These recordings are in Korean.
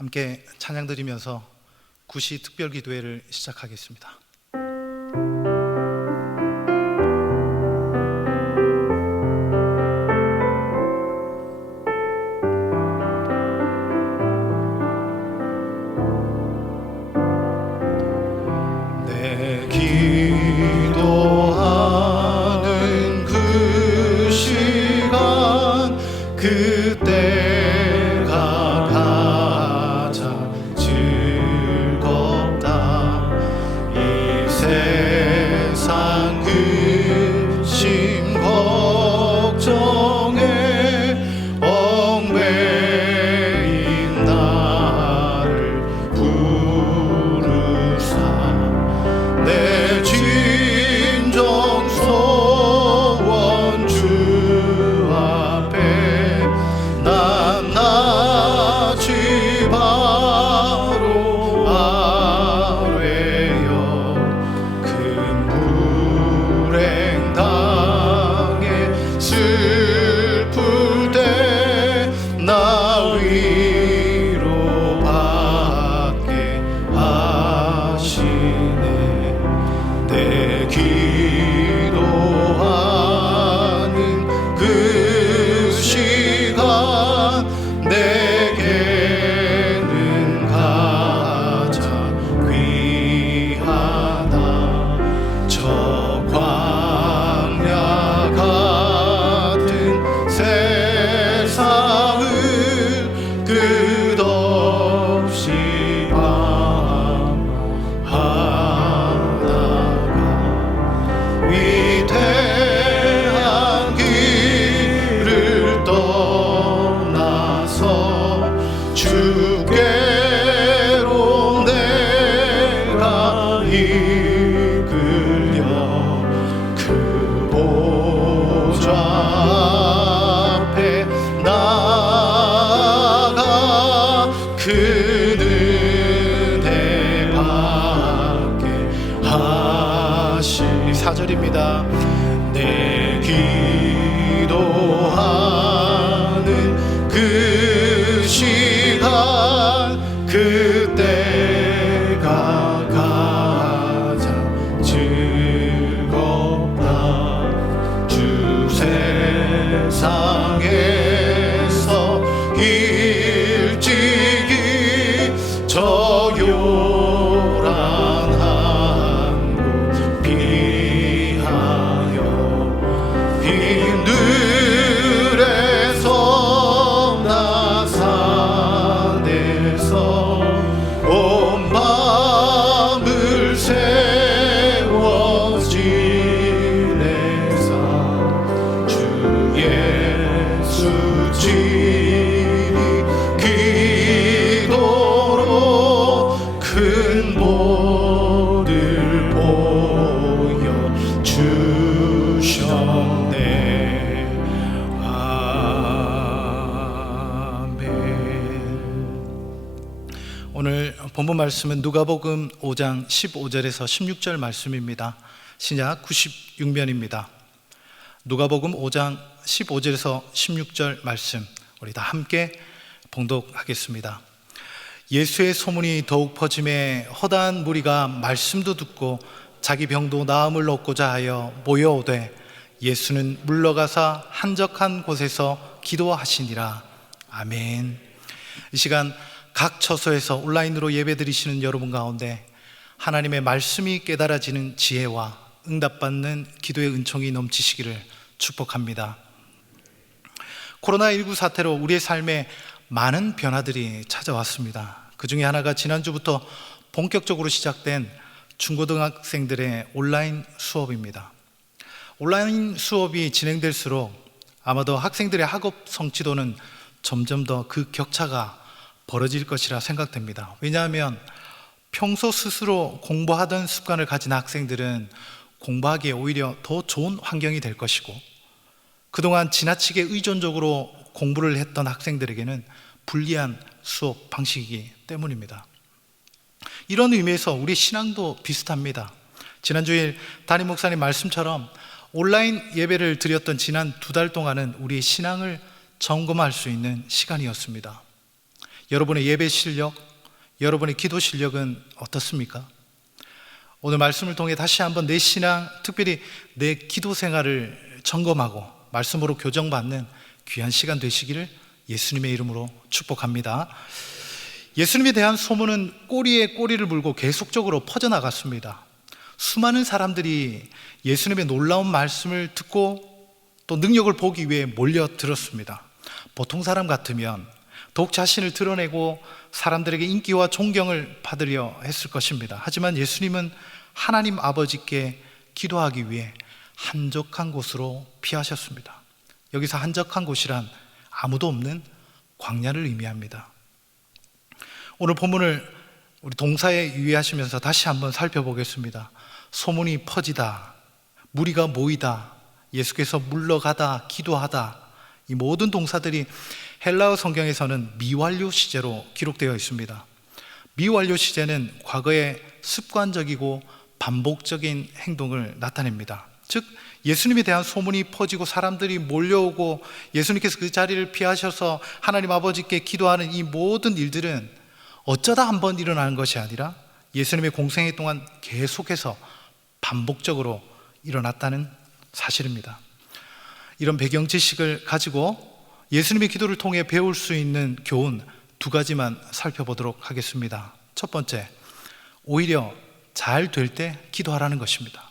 함께 찬양 드리면서 구시 특별기도회를 시작하겠습니다. 내 기도하는 그 시간 그때가 가장 즐겁다. 이 세상 근심 걱정에 얽매인 나를 부르사 내 진정 소원 주 앞에 낱낱이 바로 아뢰어 큰 불행 당해 슬플 때 나 위로받게 하시네. 내 기도하는 그 시간 내게는 가장 귀하다. 저 광야 같은 세상을 끝없이 방황하다가 위대한 길을 떠나서 주께로 내가 이끌려 그 보좌 앞에 나아가 그 은혜 받게 하시니. 4절입니다. 내 기도하는 그 시간 그때가 가장 즐겁다. 주 세상에서 일찍이 저 요란한 곳 피하여 빈들에서 나 산에서 온 밤을 세워 지내사 주 예수 지니 기도로 큰 복을 보여주셨네. 오늘 본문 말씀은 누가복음 5장 15절에서 16절 말씀입니다. 신약 96면입니다. 누가복음 5장 15절에서 16절 말씀 우리 다 함께 봉독하겠습니다. 예수의 소문이 더욱 퍼짐에 허다한 무리가 말씀도 듣고 자기 병도 나음을 얻고자 하여 모여오되 예수는 물러가사 한적한 곳에서 기도하시니라. 아멘. 이 시간 각 처소에서 온라인으로 예배드리시는 여러분 가운데 하나님의 말씀이 깨달아지는 지혜와 응답받는 기도의 은총이 넘치시기를 축복합니다. 코로나19 사태로 우리의 삶에 많은 변화들이 찾아왔습니다. 그 중에 하나가 지난주부터 본격적으로 시작된 중고등학생들의 온라인 수업입니다. 온라인 수업이 진행될수록 아마도 학생들의 학업 성취도는 점점 더 그 격차가 벌어질 것이라 생각됩니다. 왜냐하면 평소 스스로 공부하던 습관을 가진 학생들은 공부하기에 오히려 더 좋은 환경이 될 것이고, 그동안 지나치게 의존적으로 공부를 했던 학생들에게는 불리한 수업 방식이기 때문입니다. 이런 의미에서 우리 신앙도 비슷합니다. 지난주에 담임 목사님 말씀처럼 온라인 예배를 드렸던 지난 2달 동안은 우리의 신앙을 점검할 수 있는 시간이었습니다. 여러분의 예배 실력, 여러분의 기도 실력은 어떻습니까? 오늘 말씀을 통해 다시 한번 내 신앙, 특별히 내 기도 생활을 점검하고 말씀으로 교정받는 귀한 시간 되시기를 예수님의 이름으로 축복합니다. 예수님에 대한 소문은 꼬리에 꼬리를 물고 계속적으로 퍼져나갔습니다. 수많은 사람들이 예수님의 놀라운 말씀을 듣고 또 능력을 보기 위해 몰려들었습니다. 보통 사람 같으면 더욱 자신을 드러내고 사람들에게 인기와 존경을 받으려 했을 것입니다. 하지만 예수님은 하나님 아버지께 기도하기 위해 한적한 곳으로 피하셨습니다. 여기서 한적한 곳이란 아무도 없는 광야를 의미합니다. 오늘 본문을 우리 동사에 유의하시면서 다시 한번 살펴보겠습니다. 소문이 퍼지다, 무리가 모이다, 예수께서 물러가다, 기도하다, 이 모든 동사들이 헬라어 성경에서는 미완료 시제로 기록되어 있습니다. 미완료 시제는 과거의 습관적이고 반복적인 행동을 나타냅니다. 즉 예수님에 대한 소문이 퍼지고 사람들이 몰려오고 예수님께서 그 자리를 피하셔서 하나님 아버지께 기도하는 이 모든 일들은 어쩌다 한번 일어나는 것이 아니라 예수님의 공생애 동안 계속해서 반복적으로 일어났다는 사실입니다. 이런 배경 지식을 가지고 예수님의 기도를 통해 배울 수 있는 교훈 두 가지만 살펴보도록 하겠습니다. 첫 번째, 오히려 잘 될 때 기도하라는 것입니다.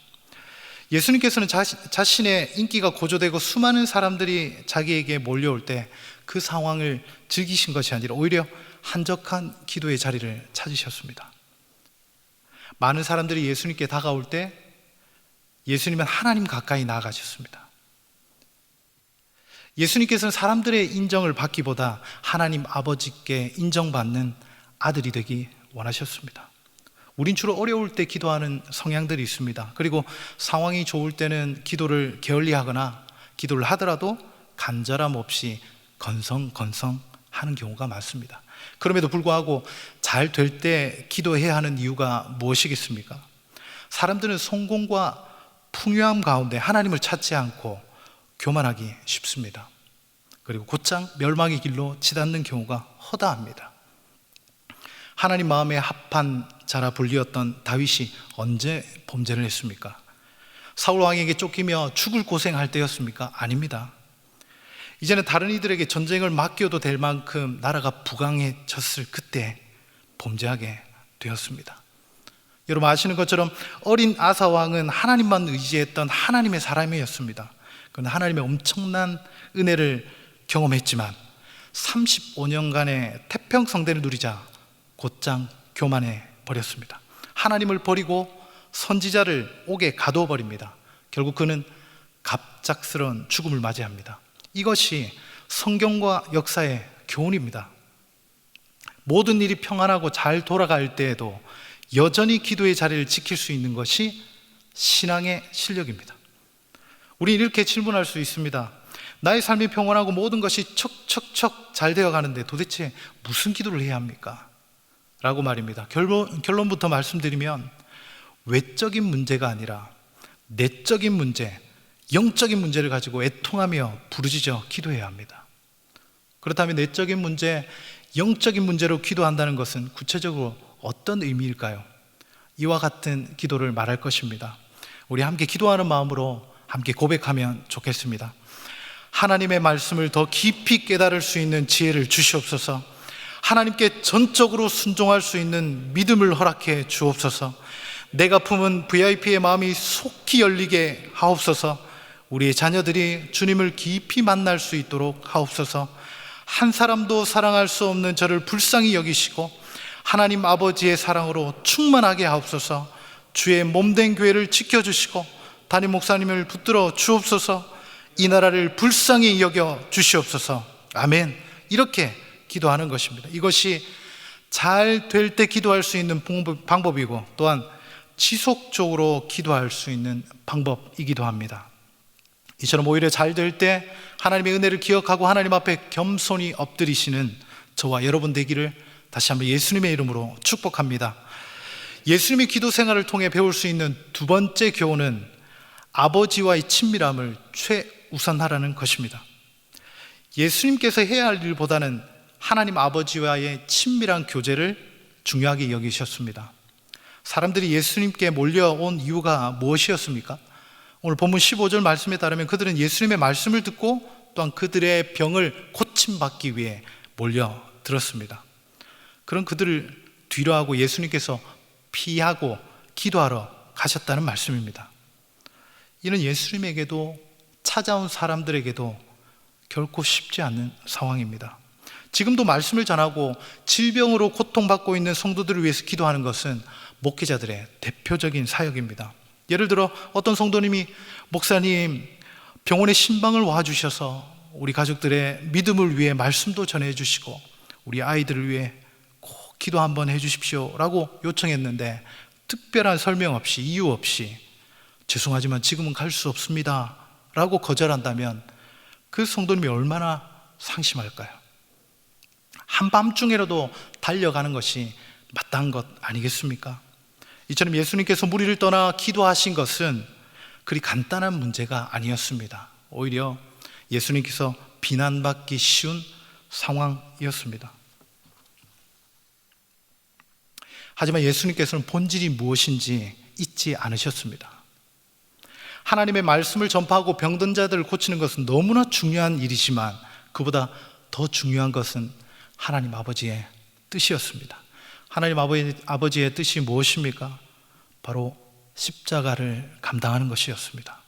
예수님께서는 자신의 인기가 고조되고 수많은 사람들이 자기에게 몰려올 때 그 상황을 즐기신 것이 아니라 오히려 한적한 기도의 자리를 찾으셨습니다. 많은 사람들이 예수님께 다가올 때 예수님은 하나님 가까이 나아가셨습니다. 예수님께서는 사람들의 인정을 받기보다 하나님 아버지께 인정받는 아들이 되기 원하셨습니다. 우린 주로 어려울 때 기도하는 성향들이 있습니다. 그리고 상황이 좋을 때는 기도를 게을리하거나 기도를 하더라도 간절함 없이 건성건성 하는 경우가 많습니다. 그럼에도 불구하고 잘 될 때 기도해야 하는 이유가 무엇이겠습니까? 사람들은 성공과 풍요함 가운데 하나님을 찾지 않고 교만하기 쉽습니다. 그리고 곧장 멸망의 길로 치닫는 경우가 허다합니다. 하나님 마음에 합한 자라 불리었던 다윗이 언제 범죄를 했습니까? 사울 왕에게 쫓기며 죽을 고생할 때였습니까? 아닙니다. 이제는 다른 이들에게 전쟁을 맡겨도 될 만큼 나라가 부강해졌을 그때 범죄하게 되었습니다. 여러분 아시는 것처럼 어린 아사 왕은 하나님만 의지했던 하나님의 사람이었습니다. 그는 하나님의 엄청난 은혜를 경험했지만 35년간의 태평성대를 누리자 곧장 교만해 버렸습니다. 하나님을 버리고 선지자를 옥에 가두어 버립니다. 결국 그는 갑작스러운 죽음을 맞이합니다. 이것이 성경과 역사의 교훈입니다. 모든 일이 평안하고 잘 돌아갈 때에도 여전히 기도의 자리를 지킬 수 있는 것이 신앙의 실력입니다. 우리는 이렇게 질문할 수 있습니다. 나의 삶이 평온하고 모든 것이 척척척 잘 되어 가는데 도대체 무슨 기도를 해야 합니까? 라고 말입니다. 결론부터 말씀드리면 외적인 문제가 아니라 내적인 문제, 영적인 문제를 가지고 애통하며 부르짖어 기도해야 합니다. 그렇다면 내적인 문제, 영적인 문제로 기도한다는 것은 구체적으로 어떤 의미일까요? 이와 같은 기도를 말할 것입니다. 우리 함께 기도하는 마음으로 함께 고백하면 좋겠습니다. 하나님의 말씀을 더 깊이 깨달을 수 있는 지혜를 주시옵소서. 하나님께 전적으로 순종할 수 있는 믿음을 허락해 주옵소서. 내가 품은 VIP의 마음이 속히 열리게 하옵소서. 우리의 자녀들이 주님을 깊이 만날 수 있도록 하옵소서. 한 사람도 사랑할 수 없는 저를 불쌍히 여기시고 하나님 아버지의 사랑으로 충만하게 하옵소서. 주의 몸된 교회를 지켜주시고 담임 목사님을 붙들어 주옵소서. 이 나라를 불쌍히 여겨 주시옵소서. 아멘. 이렇게 기도하는 것입니다. 이것이 잘 될 때 기도할 수 있는 방법이고 또한 지속적으로 기도할 수 있는 방법이기도 합니다. 이처럼 오히려 잘 될 때 하나님의 은혜를 기억하고 하나님 앞에 겸손히 엎드리시는 저와 여러분 되기를 다시 한번 예수님의 이름으로 축복합니다. 예수님의 기도 생활을 통해 배울 수 있는 두 번째 교훈은 아버지와의 친밀함을 최우선하라는 것입니다. 예수님께서 해야 할 일보다는 하나님 아버지와의 친밀한 교제를 중요하게 여기셨습니다. 사람들이 예수님께 몰려온 이유가 무엇이었습니까? 오늘 본문 15절 말씀에 따르면 그들은 예수님의 말씀을 듣고 또한 그들의 병을 고침받기 위해 몰려들었습니다. 그런 그들을 뒤로하고 예수님께서 피하고 기도하러 가셨다는 말씀입니다. 이는 예수님에게도 찾아온 사람들에게도 결코 쉽지 않은 상황입니다. 지금도 말씀을 전하고 질병으로 고통받고 있는 성도들을 위해서 기도하는 것은 목회자들의 대표적인 사역입니다. 예를 들어 어떤 성도님이 목사님 병원에 신방을 와주셔서 우리 가족들의 믿음을 위해 말씀도 전해주시고 우리 아이들을 위해 꼭 기도 한번 해주십시오 라고 요청했는데 특별한 설명 없이 이유 없이 죄송하지만 지금은 갈 수 없습니다 라고 거절한다면 그 성도님이 얼마나 상심할까요? 한밤중에라도 달려가는 것이 마땅한 것 아니겠습니까? 이처럼 예수님께서 무리를 떠나 기도하신 것은 그리 간단한 문제가 아니었습니다. 오히려 예수님께서 비난받기 쉬운 상황이었습니다. 하지만 예수님께서는 본질이 무엇인지 잊지 않으셨습니다. 하나님의 말씀을 전파하고 병든 자들을 고치는 것은 너무나 중요한 일이지만 그보다 더 중요한 것은 하나님 아버지의 뜻이었습니다. 하나님 아버지의 뜻이 무엇입니까? 바로 십자가를 감당하는 것이었습니다.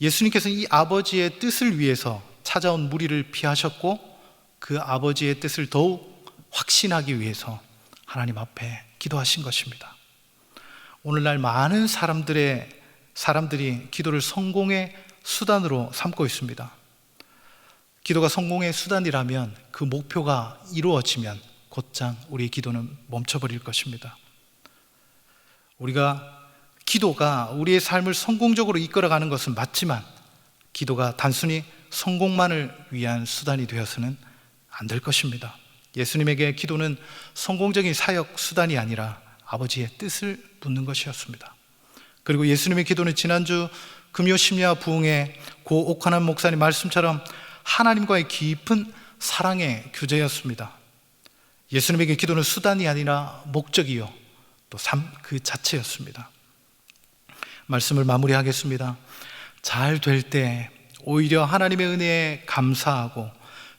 예수님께서는 이 아버지의 뜻을 위해서 찾아온 무리를 피하셨고 그 아버지의 뜻을 더욱 확신하기 위해서 하나님 앞에 기도하신 것입니다. 오늘날 많은 사람들이 기도를 성공의 수단으로 삼고 있습니다. 기도가 성공의 수단이라면 그 목표가 이루어지면 곧장 우리의 기도는 멈춰버릴 것입니다. 기도가 우리의 삶을 성공적으로 이끌어가는 것은 맞지만 기도가 단순히 성공만을 위한 수단이 되어서는 안 될 것입니다. 예수님에게 기도는 성공적인 사역 수단이 아니라 아버지의 뜻을 묻는 것이었습니다. 그리고 예수님의 기도는 지난주 금요 심야 부흥의 고 옥환한 목사님 말씀처럼 하나님과의 깊은 사랑의 교제였습니다. 예수님에게 기도는 수단이 아니라 목적이요 또 삶 그 자체였습니다. 말씀을 마무리하겠습니다. 잘 될 때 오히려 하나님의 은혜에 감사하고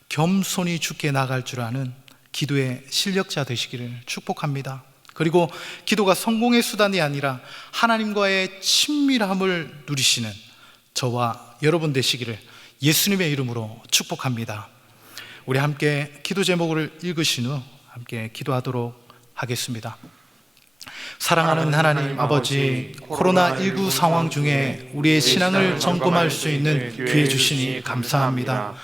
겸손히 주께 나갈 줄 아는 기도의 실력자 되시기를 축복합니다. 그리고 기도가 성공의 수단이 아니라 하나님과의 친밀함을 누리시는 저와 여러분 되시기를 예수님의 이름으로 축복합니다. 우리 함께 기도 제목을 읽으신 후 함께 기도하도록 하겠습니다. 사랑하는 하나님 아버지, 코로나19 상황 중에 우리의 신앙을 점검할 수 있는 기회 주시니 감사합니다.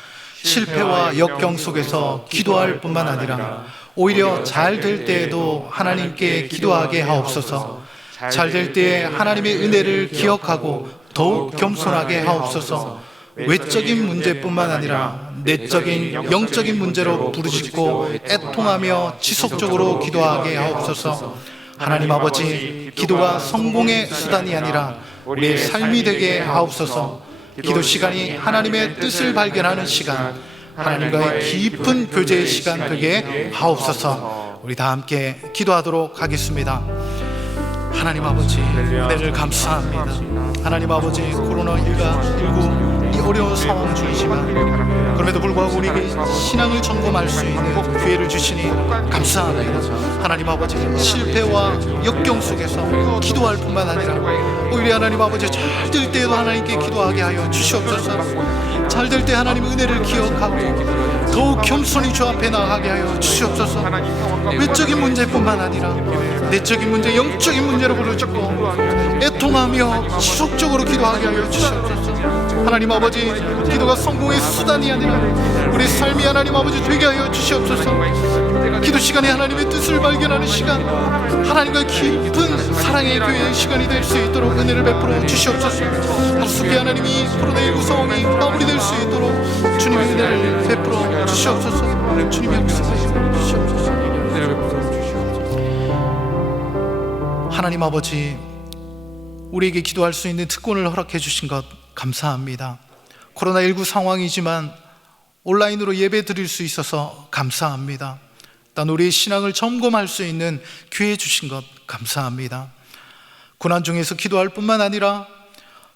실패와 역경 속에서 기도할 뿐만 아니라 오히려 잘 될 때에도 하나님께 기도하게 하옵소서. 잘 될 때에 하나님의 은혜를 기억하고 더욱 겸손하게 하옵소서. 외적인 문제뿐만 아니라 내적인 영적인 문제로 부르짖고 애통하며 지속적으로 기도하게 하옵소서. 하나님 아버지, 기도가 성공의 수단이 아니라 우리의 삶이 되게 하옵소서. 기도 시간이 하나님의 뜻을 발견하는 시간, 하나님과의 깊은 교제의 시간 되게 하옵소서. 우리 다 함께 기도하도록 하겠습니다. 하나님 아버지, 은혜를 감사합니다. 하나님 아버지, 코로나19 이 어려운 상황 중이지만 그럼에도 불구하고 우리에게 신앙을 점검할 수 있는 기회를 주시니 감사합니다. 하나님 아버지, 실패와 역경 속에서 기도할 뿐만 아니라 오히려 하나님 아버지, 잘 될 때에도 하나님께 기도하게 하여 주시옵소서. 잘 될 때 하나님 은혜를 기억하고 더욱 겸손히 주 앞에 나가게 하여 주시옵소서. 외적인 문제뿐만 아니라 내적인 문제, 영적인 문제로 부르짖고 애통하며 지속적으로 기도하게 하여 주시옵소서. 하나님 아버지, 기도가 성공의 수단이 아니라 우리 삶이 하나님 아버지 되게 하여 주시옵소서. 기도 시간에 하나님의 뜻을 발견하는 시간, 하나님과 깊은 사랑의 교회의 시간이 될 수 있도록 은혜를 베풀어 주시옵소서. 하루속에 하나님이 코로나19 상황이 마무리될 수 있도록 주님의 은혜를 베풀어 주시옵소서. 주님의 역사에 주시옵소서. 하나님 아버지, 우리에게 기도할 수 있는 특권을 허락해 주신 것 감사합니다. 코로나19 상황이지만 온라인으로 예배 드릴 수 있어서 감사합니다. 단 우리의 신앙을 점검할 수 있는 기회 주신 것 감사합니다. 고난 중에서 기도할 뿐만 아니라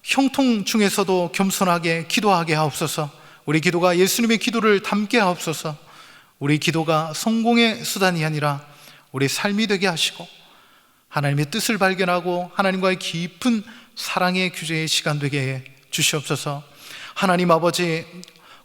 형통 중에서도 겸손하게 기도하게 하옵소서. 우리 기도가 예수님의 기도를 담게 하옵소서. 우리 기도가 성공의 수단이 아니라 우리 삶이 되게 하시고 하나님의 뜻을 발견하고 하나님과의 깊은 사랑의 규제의 시간 되게 해 주시옵소서. 하나님 아버지,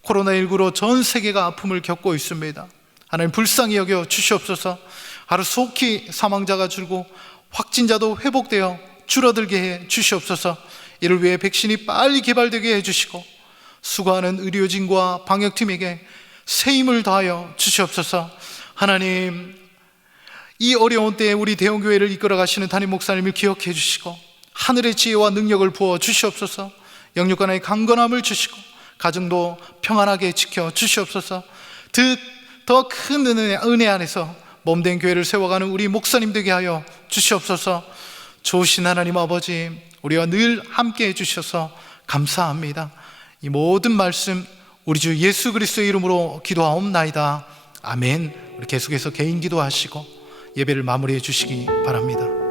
코로나19로 전 세계가 아픔을 겪고 있습니다. 하나님 불쌍히 여겨 주시옵소서. 하루속히 사망자가 줄고 확진자도 회복되어 줄어들게 해 주시옵소서. 이를 위해 백신이 빨리 개발되게 해 주시고 수고하는 의료진과 방역팀에게 새 힘을 더하여 주시옵소서. 하나님, 이 어려운 때에 우리 대형교회를 이끌어 가시는 담임 목사님을 기억해 주시고 하늘의 지혜와 능력을 부어 주시옵소서. 영육간의 강건함을 주시고 가정도 평안하게 지켜 주시옵소서. 더 큰 은혜 안에서 몸된 교회를 세워가는 우리 목사님 되게 하여 주시옵소서. 좋으신 하나님 아버지, 우리와 늘 함께 해주셔서 감사합니다. 이 모든 말씀 우리 주 예수 그리스도의 이름으로 기도하옵나이다. 아멘. 우리 계속해서 개인 기도하시고 예배를 마무리해 주시기 바랍니다.